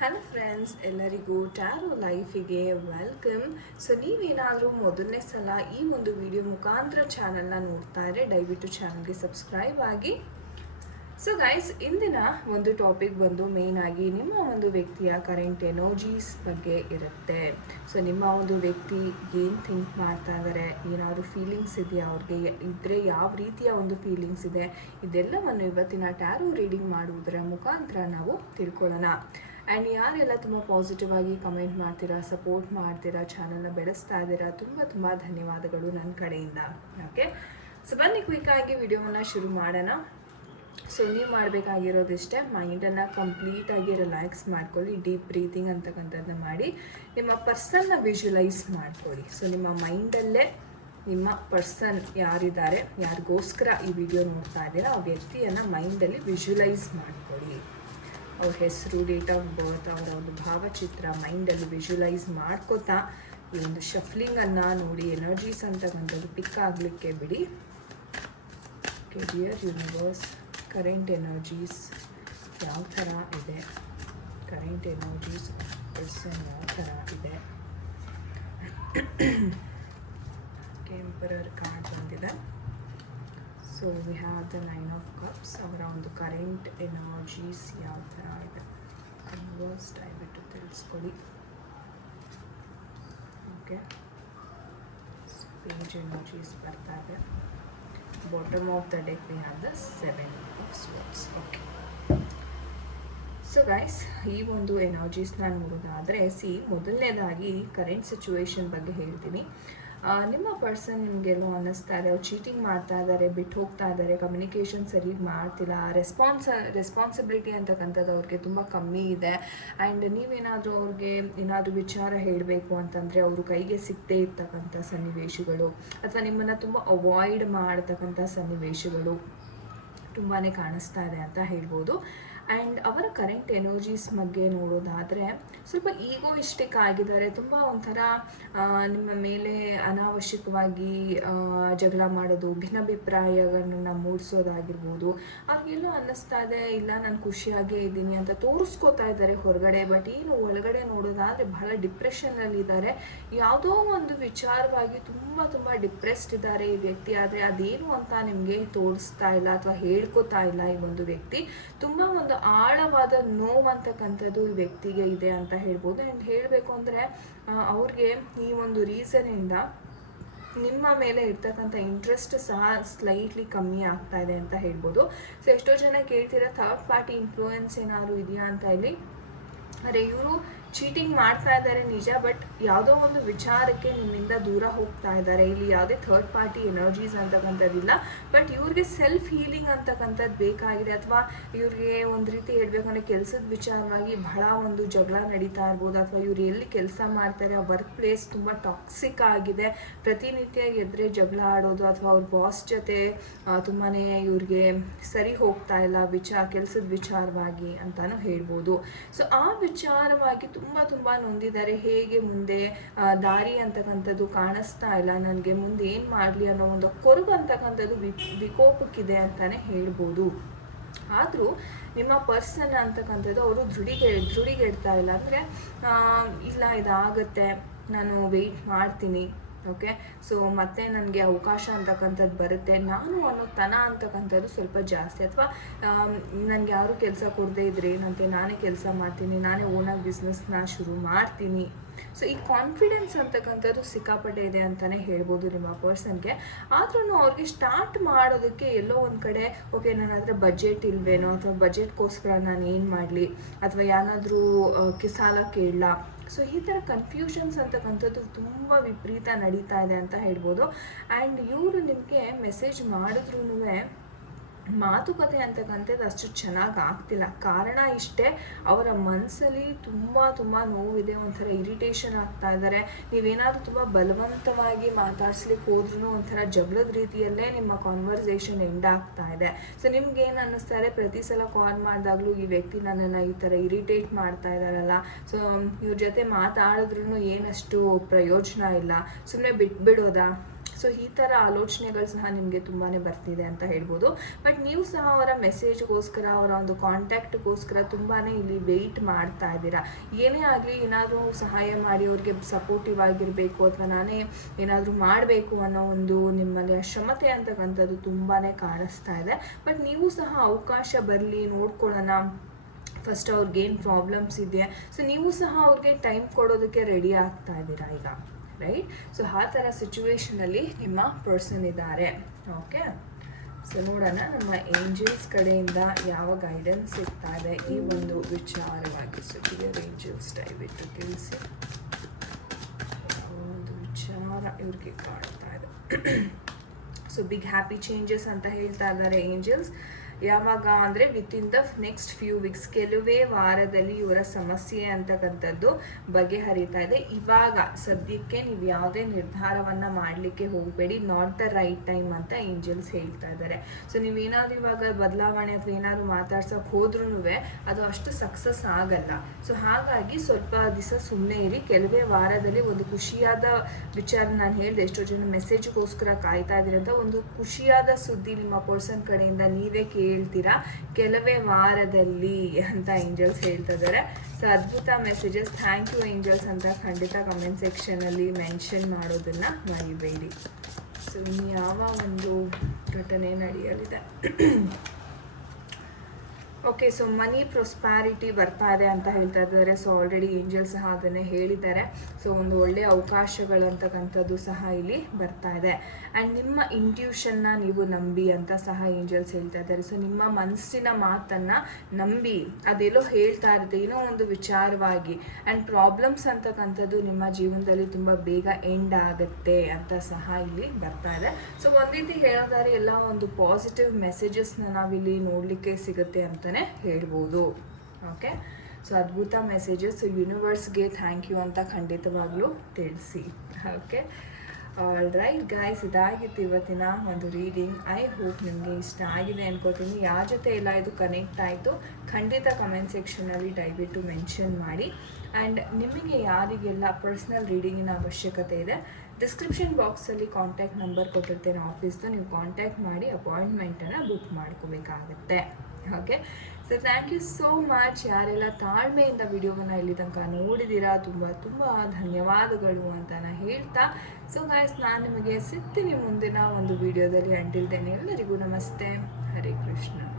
Hello friends ಎಲ್ಲರಿಗೂ tarot ಲೈಫಿಗೆ welcome so ನೀವೇನಾದರೂ ಮೊದಲನೇ ಸಲ ಈ ಒಂದು ವಿಡಿಯೋ ಮುಖಾಂತರ ಚಾನಲ್ನ ನೋಡ್ತಾ ಇದ್ರೆ ದಯವಿಟ್ಟು ಚಾನಲ್ಗೆ ಸಬ್ಸ್ಕ್ರೈಬ್ ಆಗಿ. ಸೊ ಗೈಸ್ ಇಂದಿನ ಒಂದು ಟಾಪಿಕ್ ಬಂದು ಮೇನ್ ಆಗಿ ನಿಮ್ಮ ಒಂದು ವ್ಯಕ್ತಿಯ ಕರೆಂಟ್ ಎನರ್ಜೀಸ್ ಬಗ್ಗೆ ಇರುತ್ತೆ. ಸೊ ನಿಮ್ಮ ಒಂದು ವ್ಯಕ್ತಿ ಏನು ಥಿಂಕ್ ಮಾಡ್ತಾ ಇದ್ದಾರೆ ಏನಾದರೂ ಫೀಲಿಂಗ್ಸ್ ಇದೆಯಾ ಅವ್ರಿಗೆ? ಇದ್ದರೆ ಯಾವ ರೀತಿಯ ಒಂದು ಫೀಲಿಂಗ್ಸ್ ಇದೆ? ಇದೆಲ್ಲವನ್ನು ಇವತ್ತಿನ ಟ್ಯಾರೋ ರೀಡಿಂಗ್ ಮಾಡುವುದರ ಮುಖಾಂತರ ನಾವು ತಿಳ್ಕೊಳ್ಳೋಣ. ಆ್ಯಂಡ್ ಯಾರೆಲ್ಲ ತುಂಬ ಪಾಸಿಟಿವ್ ಆಗಿ ಕಮೆಂಟ್ ಮಾಡ್ತೀರಾ ಸಪೋರ್ಟ್ ಮಾಡ್ತೀರಾ ಚಾನಲ್ನ ಬೆಳೆಸ್ತಾ ಇದ್ದೀರಾ, ತುಂಬ ತುಂಬ ಧನ್ಯವಾದಗಳು ನನ್ನ ಕಡೆಯಿಂದ. ಓಕೆ ಸೊ ಬನ್ನಿ ಕ್ವಿಕ್ಕಾಗಿ ವಿಡಿಯೋವನ್ನು ಶುರು ಮಾಡೋಣ. ಸೊ ನೀವು ಮಾಡಬೇಕಾಗಿರೋದಿಷ್ಟೇ ಮೈಂಡನ್ನು ಕಂಪ್ಲೀಟಾಗಿ ರಿಲ್ಯಾಕ್ಸ್ ಮಾಡ್ಕೊಳ್ಳಿ ಡೀಪ್ ಬ್ರೀತಿಂಗ್ ಅಂತಕ್ಕಂಥದ್ದನ್ನ ಮಾಡಿ, ನಿಮ್ಮ ಪರ್ಸನ್ನ ವಿಜುವಲೈಸ್ ಮಾಡ್ಕೊಳ್ಳಿ. ಸೊ ನಿಮ್ಮ ಮೈಂಡಲ್ಲೇ ನಿಮ್ಮ ಪರ್ಸನ್ ಯಾರಿದ್ದಾರೆ, ಯಾರಿಗೋಸ್ಕರ ಈ ವಿಡಿಯೋ ನೋಡ್ತಾ ಇದ್ದೀರಾ, ಆ ವ್ಯಕ್ತಿಯನ್ನು ಮೈಂಡಲ್ಲಿ ವಿಜುವಲೈಸ್ ಮಾಡ್ಕೊಳ್ಳಿ. ಅವ್ರ ಹೆಸರು ಡೇಟ್ ಆಫ್ ಬರ್ತ್ ಅವರ ಒಂದು ಭಾವಚಿತ್ರ ಮೈಂಡಲ್ಲಿ ವಿಜುವಲೈಸ್ ಮಾಡ್ಕೋತಾ ಈ ಒಂದು ಶಫ್ಲಿಂಗನ್ನು ನೋಡಿ ಎನರ್ಜೀಸ್ ಅಂತಕ್ಕಂಥದ್ದು ಪಿಕ್ ಆಗಲಿಕ್ಕೆ ಬಿಡಿ. ಕೆರಿಯರ್ ಯೂನಿವರ್ಸ್ ಕರೆಂಟ್ ಎನರ್ಜೀಸ್ ಯಾವ ಥರ ಇದೆ? ಕರೆಂಟ್ ಎನರ್ಜೀಸ್ ಪರ್ಸನ್ ಯಾವ ಥರ ಇದೆ? ಕೆಂಪರರ್ ಕಾರ್ಡ್ ಬಂದಿದೆ. So we have the nine of cups ಅವರ ಒಂದು ಕರೆಂಟ್ ಎನರ್ಜೀಸ್ ಯಾವ ಥರ ಇದೆ? ಕನ್ವರ್ಸ್ ದಯವಿಟ್ಟು ತಿಳಿಸ್ಕೊಡಿ ಓಕೆ ಪೇಜ್ ಎನರ್ಜೀಸ್ ಬರ್ತಾ ಇದೆ. Bottom of the deck we have the seven of swords okay so guys ಈ ಒಂದು ಎನರ್ಜೀಸ್ನ ನೋಡೋದಾದರೆ ಸಿ ಮೊದಲನೇದಾಗಿ ಕರೆಂಟ್ ಸಿಚುವೇಶನ್ ಬಗ್ಗೆ ಹೇಳ್ತೀನಿ. ನಿಮ್ಮ ಪರ್ಸನ್ ನಿಮಗೆಲ್ಲೋ ಅನ್ನಿಸ್ತಾ ಇದೆ, ಅವ್ರು ಚೀಟಿಂಗ್ ಮಾಡ್ತಾ ಇದ್ದಾರೆ ಬಿಟ್ಟು ಹೋಗ್ತಾ ಇದ್ದಾರೆ ಕಮ್ಯುನಿಕೇಷನ್ ಸರಿ ಮಾಡ್ತಿಲ್ಲ ರೆಸ್ಪಾನ್ಸ್ ರೆಸ್ಪಾನ್ಸಿಬಿಲಿಟಿ ಅಂತಕ್ಕಂಥದ್ದು ಅವ್ರಿಗೆ ತುಂಬ ಕಮ್ಮಿ ಇದೆ. ಆ್ಯಂಡ್ ನೀವೇನಾದರೂ ಅವ್ರಿಗೆ ಏನಾದರೂ ವಿಚಾರ ಹೇಳಬೇಕು ಅಂತಂದರೆ ಅವರು ಕೈಗೆ ಸಿಗದೇ ಇರ್ತಕ್ಕಂಥ ಸನ್ನಿವೇಶಗಳು, ಅಥವಾ ನಿಮ್ಮನ್ನು ತುಂಬ ಅವಾಯ್ಡ್ ಮಾಡ್ತಕ್ಕಂಥ ಸನ್ನಿವೇಶಗಳು ತುಂಬಾ ಕಾಣಿಸ್ತಾ ಇದೆ ಅಂತ ಹೇಳ್ಬೋದು. ಆ್ಯಂಡ್ ಅವರ ಕರೆಂಟ್ ಎನರ್ಜೀಸ್ ಬಗ್ಗೆ ನೋಡೋದಾದರೆ ಸ್ವಲ್ಪ ಈಗೋಯಿಸ್ಟಿಕ್ ಆಗಿದ್ದಾರೆ. ತುಂಬ ಒಂಥರ ನಿಮ್ಮ ಮೇಲೆ ಅನಾವಶ್ಯಕವಾಗಿ ಜಗಳ ಮಾಡೋದು, ಭಿನ್ನಾಭಿಪ್ರಾಯಗಳನ್ನು ಮೂಡಿಸೋದಾಗಿರ್ಬೋದು. ಅವ್ರಿಗೆಲ್ಲೋ ಅನ್ನಿಸ್ತಾ ಇದೆ, ಇಲ್ಲ ನಾನು ಖುಷಿಯಾಗೇ ಇದ್ದೀನಿ ಅಂತ ತೋರಿಸ್ಕೋತಾ ಇದ್ದಾರೆ ಹೊರಗಡೆ. ಬಟ್ ಏನು ಒಳಗಡೆ ನೋಡೋದಾದರೆ ಬಹಳ ಡಿಪ್ರೆಷನ್ನಲ್ಲಿದ್ದಾರೆ ಯಾವುದೋ ಒಂದು ವಿಚಾರವಾಗಿ ತುಂಬ ತುಂಬ ಡಿಪ್ರೆಸ್ಡ್ ಇದ್ದಾರೆ ಈ ವ್ಯಕ್ತಿ. ಆದರೆ ಅದೇನು ಅಂತ ನಿಮಗೆ ತೋರಿಸ್ತಾ ಇಲ್ಲ ಅಥವಾ ಹೇಳ್ಕೊತಾ ಇಲ್ಲ ಈ ಒಂದು ವ್ಯಕ್ತಿ. ತುಂಬ ಒಂದು ಆಳವಾದ ನೋವಂತಕ್ಕಂಥದ್ದು ಈ ವ್ಯಕ್ತಿಗೆ ಇದೆ ಅಂತ ಹೇಳ್ಬೋದು. ಆ್ಯಂಡ್ ಹೇಳಬೇಕು ಅಂದರೆ ಅವ್ರಿಗೆ ಈ ಒಂದು ರೀಸನಿಂದ ನಿಮ್ಮ ಮೇಲೆ ಇರ್ತಕ್ಕಂಥ ಇಂಟ್ರೆಸ್ಟ್ ಸಹ ಸ್ಲೈಟ್ಲಿ ಕಮ್ಮಿ ಆಗ್ತಾ ಇದೆ ಅಂತ ಹೇಳ್ಬೋದು. ಸೊ ಎಷ್ಟೋ ಜನ ಕೇಳ್ತೀರಾ ಥರ್ಡ್ ಪಾರ್ಟಿ ಇನ್ಫ್ಲೂಯೆನ್ಸ್ ಏನಾದರೂ ಇದೆಯಾ ಅಂತ ಇಲ್ಲಿ ಅರೆ, ಇವರು ಚೀಟಿಂಗ್ ಮಾಡ್ತಾ ಇದ್ದಾರೆ ನಿಜ ಬಟ್ ಯಾವುದೋ ಒಂದು ವಿಚಾರಕ್ಕೆ ನಿಮ್ಮಿಂದ ದೂರ ಹೋಗ್ತಾ ಇದ್ದಾರೆ. ಇಲ್ಲಿ ಯಾವುದೇ ಥರ್ಡ್ ಪಾರ್ಟಿ ಎನರ್ಜೀಸ್ ಅಂತಕ್ಕಂಥದ್ದಿಲ್ಲ ಬಟ್ ಇವ್ರಿಗೆ ಸೆಲ್ಫ್ ಹೀಲಿಂಗ್ ಅಂತಕ್ಕಂಥದ್ದು ಬೇಕಾಗಿದೆ. ಅಥವಾ ಇವ್ರಿಗೆ ಒಂದು ರೀತಿ ಹೇಳಬೇಕು ಅಂದರೆ ಕೆಲಸದ ವಿಚಾರವಾಗಿ ಬಹಳ ಒಂದು ಜಗಳ ನಡೀತಾ ಇರ್ಬೋದು. ಅಥವಾ ಇವ್ರು ಎಲ್ಲಿ ಕೆಲಸ ಮಾಡ್ತಾರೆ, ಆ ವರ್ಕ್ ಪ್ಲೇಸ್ ತುಂಬ ಟಾಕ್ಸಿಕ್ ಆಗಿದೆ. ಪ್ರತಿನಿತ್ಯ ಎದ್ರೆ ಜಗಳ ಆಡೋದು, ಅಥವಾ ಅವ್ರ ಬಾಸ್ ಜೊತೆ ತುಂಬಾ ಇವ್ರಿಗೆ ಸರಿ ಹೋಗ್ತಾ ಇಲ್ಲ ವಿಚಾರ ಕೆಲಸದ ವಿಚಾರವಾಗಿ ಅಂತಲೂ ಹೇಳ್ಬೋದು. ಸೊ ಆ ವಿಚಾರವಾಗಿ ತುಂಬ ತುಂಬ ನೊಂದಿದ್ದಾರೆ. ಹೇಗೆ ಮುಂದೆ ದಾರಿ ಅಂತಕ್ಕಂಥದ್ದು ಕಾಣಿಸ್ತಾ ಇಲ್ಲ. ನನಗೆ ಮುಂದೆ ಏನು ಮಾಡಲಿ ಅನ್ನೋ ಒಂದು ಕೊರಗು ಅಂತಕ್ಕಂಥದ್ದು ವಿ, ವಿಕೋಪಕ್ಕಿದೆ ಅಂತಲೇ ಹೇಳ್ಬೋದು. ಆದರೂ ನಿಮ್ಮ ಪರ್ಸನ್ ಅಂತಕ್ಕಂಥದ್ದು ಅವರು ದೃಢಿಗೆ ದೃಢಿಗೆಡ್ತಾ ಇಲ್ಲ. ಅಂದರೆ ಇಲ್ಲ, ಇದಾಗತ್ತೆ. ನಾನು ವೆಯ್ಟ್ ಮಾಡ್ತೀನಿ. ಓಕೆ ಸೊ ಮತ್ತೆ ನನಗೆ ಅವಕಾಶ ಅಂತಕ್ಕಂಥದ್ದು ಬರುತ್ತೆ. ನಾನು ಅನ್ನೋ ತನ ಅಂತಕ್ಕಂಥದ್ದು ಸ್ವಲ್ಪ ಜಾಸ್ತಿ. ಅಥವಾ ನನಗೆ ಯಾರು ಕೆಲಸ ಕೊಡದೇ ಇದ್ರೆ ಏನಂತೆ, ನಾನೇ ಕೆಲಸ ಮಾಡ್ತೀನಿ, ನಾನೇ ಓನಾಗಿ ಬಿಸ್ನೆಸ್ನ ಶುರು ಮಾಡ್ತೀನಿ. ಸೊ ಈ ಕಾನ್ಫಿಡೆನ್ಸ್ ಅಂತಕ್ಕಂಥದ್ದು ಸಿಕ್ಕಾಪಟ್ಟೆ ಇದೆ ಅಂತಲೇ ಹೇಳ್ಬೋದು ನಿಮ್ಮ ಪರ್ಸನ್ಗೆ ಆದ್ರೂ ಅವ್ರಿಗೆ ಸ್ಟಾರ್ಟ್ ಮಾಡೋದಕ್ಕೆ ಎಲ್ಲೋ ಒಂದು ಕಡೆ ಓಕೆ ನನ್ನ ಹತ್ರ ಬಜೆಟ್ ಇಲ್ವೇನೋ, ಅಥವಾ ಬಜೆಟ್ಗೋಸ್ಕರ ನಾನು ಏನು ಮಾಡಲಿ? ಅಥವಾ ಯಾರಾದರೂ ಸಾಲ ಕೇಳಲ್ಲ ಸೊ ಈ ಥರ ಕನ್ಫ್ಯೂಷನ್ಸ್ ಅಂತಕ್ಕಂಥದ್ದು ತುಂಬ ವಿಪರೀತ ನಡೀತಾ ಇದೆ ಅಂತ ಹೇಳ್ಬೋದು. ಆ್ಯಂಡ್ ಇವರು ನಿಮಗೆ ಮೆಸೇಜ್ ಮಾಡಿದ್ರೂ ಮಾತುಕತೆ ಅಂತಕ್ಕಂಥದ್ದು ಅಷ್ಟು ಚೆನ್ನಾಗಿ ಆಗ್ತಿಲ್ಲ. ಕಾರಣ ಇಷ್ಟೇ, ಅವರ ಮನಸ್ಸಲ್ಲಿ ತುಂಬ ತುಂಬ ನೋವಿದೆ, ಒಂಥರ ಇರಿಟೇಷನ್ ಆಗ್ತಾ ಇದ್ದಾರೆ. ನೀವೇನಾದರೂ ತುಂಬ ಬಲವಂತವಾಗಿ ಮಾತಾಡ್ಸ್ಲಿಕ್ಕೆ ಹೋದ್ರೂ ಒಂಥರ ಜಗಳದ ರೀತಿಯಲ್ಲೇ ನಿಮ್ಮ ಕಾನ್ವರ್ಸೇಷನ್ ಎಂಡ್ ಆಗ್ತಾ ಇದೆ. ಸೊ ನಿಮ್ಗೆ ಏನು ಅನ್ನಿಸ್ತಾರೆ ಪ್ರತಿ ಸಲ ಕಾಲ್ ಮಾಡಿದಾಗಲೂ ಈ ವ್ಯಕ್ತಿ ನನ್ನನ್ನು ಈ ಥರ ಇರಿಟೇಟ್ ಮಾಡ್ತಾ ಇದ್ದಾರಲ್ಲ. ಸೊ ಇವ್ರ ಜೊತೆ ಮಾತಾಡಿದ್ರೂ ಏನಷ್ಟು ಪ್ರಯೋಜನ ಇಲ್ಲ. ಸುಮ್ಮನೆ ಬಿಟ್ಬಿಡೋದಾ? ಸೊ ಈ ಥರ ಆಲೋಚನೆಗಳು ಸಹ ನಿಮಗೆ ತುಂಬಾ ಬರ್ತಿದೆ ಅಂತ ಹೇಳ್ಬೋದು. ಬಟ್ ನೀವು ಸಹ ಅವರ ಮೆಸೇಜ್ಗೋಸ್ಕರ ಅವರ ಒಂದು ಕಾಂಟ್ಯಾಕ್ಟ್ಗೋಸ್ಕರ ತುಂಬಾ ಇಲ್ಲಿ ವೆಯ್ಟ್ ಮಾಡ್ತಾ ಇದ್ದೀರಾ? ಏನೇ ಆಗಲಿ, ಏನಾದರೂ ಸಹಾಯ ಮಾಡಿ, ಅವ್ರಿಗೆ ಸಪೋರ್ಟಿವ್ ಆಗಿರಬೇಕು ಅಥವಾ ನಾನೇ ಏನಾದರೂ ಮಾಡಬೇಕು ಅನ್ನೋ ಒಂದು ನಿಮ್ಮಲ್ಲಿ ಅಕ್ಷಮತೆ ಅಂತಕ್ಕಂಥದ್ದು ತುಂಬಾ ಕಾಣಿಸ್ತಾ ಇದೆ. ಬಟ್ ನೀವು ಸಹ ಅವಕಾಶ ಬರಲಿ, ನೋಡ್ಕೊಳ್ಳೋಣ. ಫಸ್ಟ್ ಅವ್ರಿಗೇನು ಪ್ರಾಬ್ಲಮ್ಸ್ ಇದೆ. ಸೊ ನೀವು ಸಹ ಅವ್ರಿಗೆ ಟೈಮ್ ಕೊಡೋದಕ್ಕೆ ರೆಡಿ ಆಗ್ತಾ ಇದ್ದೀರಾ ಈಗ? ರೈಟ್ ಸೊ ಆ ಥರ ಸಿಚುವೇಶನಲ್ಲಿ ನಿಮ್ಮ ಪರ್ಸನ್ ಇದ್ದಾರೆ. ಓಕೆ ಸೊ ನೋಡೋಣ ನಮ್ಮ ಏಂಜಲ್ಸ್ ಕಡೆಯಿಂದ ಯಾವ ಗೈಡೆನ್ಸ್ ಸಿಗ್ತಾ ಇದೆ ಈ ಒಂದು ವಿಚಾರವಾಗಿ. ಸೊ ಕ್ಲಿಯರ್ ಏಂಜಲ್ಸ್ ದಯವಿಟ್ಟು ತಿಳಿಸಿ. ಒಂದು ವಿಚಾರ ಇವ್ರಿಗೆ ಕಾಡ್ತಾ ಇದೆ. ಸೊ ಬಿಗ್ ಹ್ಯಾಪಿ ಚೇಂಜಸ್ ಅಂತ ಹೇಳ್ತಾ ಇದ್ದಾರೆ ಏಂಜಲ್ಸ್ ಯಾವಾಗ ಅಂದರೆ within the next few weeks ಕೆಲವೇ ವಾರದಲ್ಲಿ ಇವರ ಸಮಸ್ಯೆ ಅಂತಕ್ಕಂಥದ್ದು ಬಗೆಹರಿತಾ ಇದೆ. ಇವಾಗ ಸದ್ಯಕ್ಕೆ ನೀವು ಯಾವುದೇ ನಿರ್ಧಾರವನ್ನು ಮಾಡಲಿಕ್ಕೆ ಹೋಗಬೇಡಿ. ನಾಟ್ ದ ರೈಟ್ ಟೈಮ್ ಅಂತ ಏಂಜಲ್ಸ್ ಹೇಳ್ತಾ ಇದ್ದಾರೆ. ಸೊ ನೀವೇನಾದ್ರೂ ಇವಾಗ ಬದಲಾವಣೆ ಅಥವಾ ಏನಾದ್ರು ಮಾತಾಡ್ಸೋಕೆ ಹೋದ್ರೂ ಅದು ಅಷ್ಟು ಸಕ್ಸಸ್ ಆಗಲ್ಲ. ಸೊ ಹಾಗಾಗಿ ಸ್ವಲ್ಪ ದಿವಸ ಸುಮ್ಮನೆ ಇರಿ. ಕೆಲವೇ ವಾರದಲ್ಲಿ ಒಂದು ಖುಷಿಯಾದ ವಿಚಾರ ನಾನು ಹೇಳಿದೆ, ಎಷ್ಟೋ ಜನ ಮೆಸೇಜ್ಗೋಸ್ಕರ ಕಾಯ್ತಾ ಇದ್ದೀರಿ ಅಂತ ಒಂದು ಖುಷಿಯಾದ ಸುದ್ದಿ ನಿಮ್ಮ ಪರ್ಸನ್ ಕಡೆಯಿಂದ ನೀವೇ ಕೇಳ್ತೀರಾ ಕೆಲವೇ ವಾರದಲ್ಲಿ ಅಂತ ಏಂಜಲ್ಸ್ ಹೇಳ್ತಾ ಇದ್ದಾರೆ. ಸೊ ಅದ್ಭುತ ಮೆಸೇಜಸ್ ಥ್ಯಾಂಕ್ ಯು ಏಂಜಲ್ಸ್ ಅಂತ ಖಂಡಿತ ಕಮೆಂಟ್ ಸೆಕ್ಷನಲ್ಲಿ ಮೆನ್ಷನ್ ಮಾಡೋದನ್ನು ಮರಿಬೇಡಿ. ಸೊ ಇನ್ನು ಯಾವ ಒಂದು ಘಟನೆ ನಡೆಯಲಿದೆ? ಓಕೆ ಸೊ ಮನಿ ಪ್ರೊಸ್ಪ್ಯಾರಿಟಿ ಬರ್ತಾ ಇದೆ ಅಂತ ಹೇಳ್ತಾ ಇದ್ದಾರೆ. ಸೊ ಆಲ್ರೆಡಿ ಏಂಜಲ್ ಸಹ ಅದನ್ನೇ ಹೇಳಿದ್ದಾರೆ. ಸೊ ಒಂದು ಒಳ್ಳೆಯ ಅವಕಾಶಗಳು ಅಂತಕ್ಕಂಥದ್ದು ಸಹ ಇಲ್ಲಿ ಬರ್ತಾ ಇದೆ. ಆ್ಯಂಡ್ ನಿಮ್ಮ ಇಂಟ್ಯೂಷನ್ನ ನೀವು ನಂಬಿ ಅಂತ ಸಹ ಏಂಜಲ್ಸ್ ಹೇಳ್ತಾ ಇದ್ದಾರೆ. ಸೊ ನಿಮ್ಮ ಮನಸ್ಸಿನ ಮಾತನ್ನು ನಂಬಿ ಅದೆಲ್ಲೋ ಹೇಳ್ತಾ ಇರುತ್ತೆ, ಏನೋ ಒಂದು ವಿಚಾರವಾಗಿ ಆ್ಯಂಡ್ ಪ್ರಾಬ್ಲಮ್ಸ್ ಅಂತಕ್ಕಂಥದ್ದು ನಿಮ್ಮ ಜೀವನದಲ್ಲಿ ತುಂಬ ಬೇಗ ಎಂಡ್ ಆಗುತ್ತೆ ಅಂತ ಸಹ ಇಲ್ಲಿ ಬರ್ತಾ ಇದೆ. ಸೊ ಒಂದು ರೀತಿ ಹೇಳೋದಾದ್ರೆ, ಎಲ್ಲ ಒಂದು ಪಾಸಿಟಿವ್ ಮೆಸೇಜಸ್ನ ನಾವಿಲ್ಲಿ ನೋಡಲಿಕ್ಕೆ ಸಿಗುತ್ತೆ ಅಂತಲೇ ಹೇಳ್ಬೋದು. ಓಕೆ ಸೊ ಅದ್ಭುತ ಮೆಸೇಜಸ್ ಯೂನಿವರ್ಸ್ಗೆ ಥ್ಯಾಂಕ್ ಯು ಅಂತ ಖಂಡಿತವಾಗಲೂ ತಿಳಿಸಿ. ಓಕೆ ಆಲ್ ರೈಟ್ ಗಾಯ್ಸ್ ಇದಾಗಿತ್ತು ಇವತ್ತಿನ ಒಂದು ರೀಡಿಂಗ್ ಐ ಹೋಪ್ ನಿಮಗೆ ಇಷ್ಟ ಆಗಿದೆ ಅನ್ಕೋತೀನಿ. ಯಾರ ಜೊತೆ ಎಲ್ಲ ಇದು ಕನೆಕ್ಟ್ ಆಯಿತು ಖಂಡಿತ ಕಮೆಂಟ್ ಸೆಕ್ಷನಲ್ಲಿ ದಯವಿಟ್ಟು ಮೆನ್ಷನ್ ಮಾಡಿ. ಆ್ಯಂಡ್ ನಿಮಗೆ ಯಾರಿಗೆಲ್ಲ ಪರ್ಸ್ನಲ್ ರೀಡಿಂಗಿನ ಅವಶ್ಯಕತೆ ಇದೆ ಡಿಸ್ಕ್ರಿಪ್ಷನ್ ಬಾಕ್ಸಲ್ಲಿ ಕಾಂಟ್ಯಾಕ್ಟ್ ನಂಬರ್ ಕೊಟ್ಟಿರ್ತೇನೆ. ಆಫೀಸ್ದು ನೀವು ಕಾಂಟ್ಯಾಕ್ಟ್ ಮಾಡಿ ಅಪಾಯಿಂಟ್ಮೆಂಟನ್ನು ಬುಕ್ ಮಾಡ್ಕೋಬೇಕಾಗತ್ತೆ. Okay so thank you so much ಯಾರೆಲ್ಲ ತಾಳ್ಮೆಯಿಂದ ವಿಡಿಯೋವನ್ನು ಇಲ್ಲಿ ತನಕ ನೋಡಿದ್ದೀರಾ ತುಂಬ ತುಂಬ ಧನ್ಯವಾದಗಳು ಅಂತ ನಾನು ಹೇಳ್ತಾ. ಸೊ ಗಾಯ್ಸ್ ನಾನು ನಿಮಗೆ ಸಿಗ್ತೀನಿ ಮುಂದಿನ ಒಂದು ವಿಡಿಯೋದಲ್ಲಿ. ಅಂಟಿಲ್ದೇನೆ ಎಲ್ಲರಿಗೂ ನಮಸ್ತೆ. ಹರೇ ಕೃಷ್ಣ.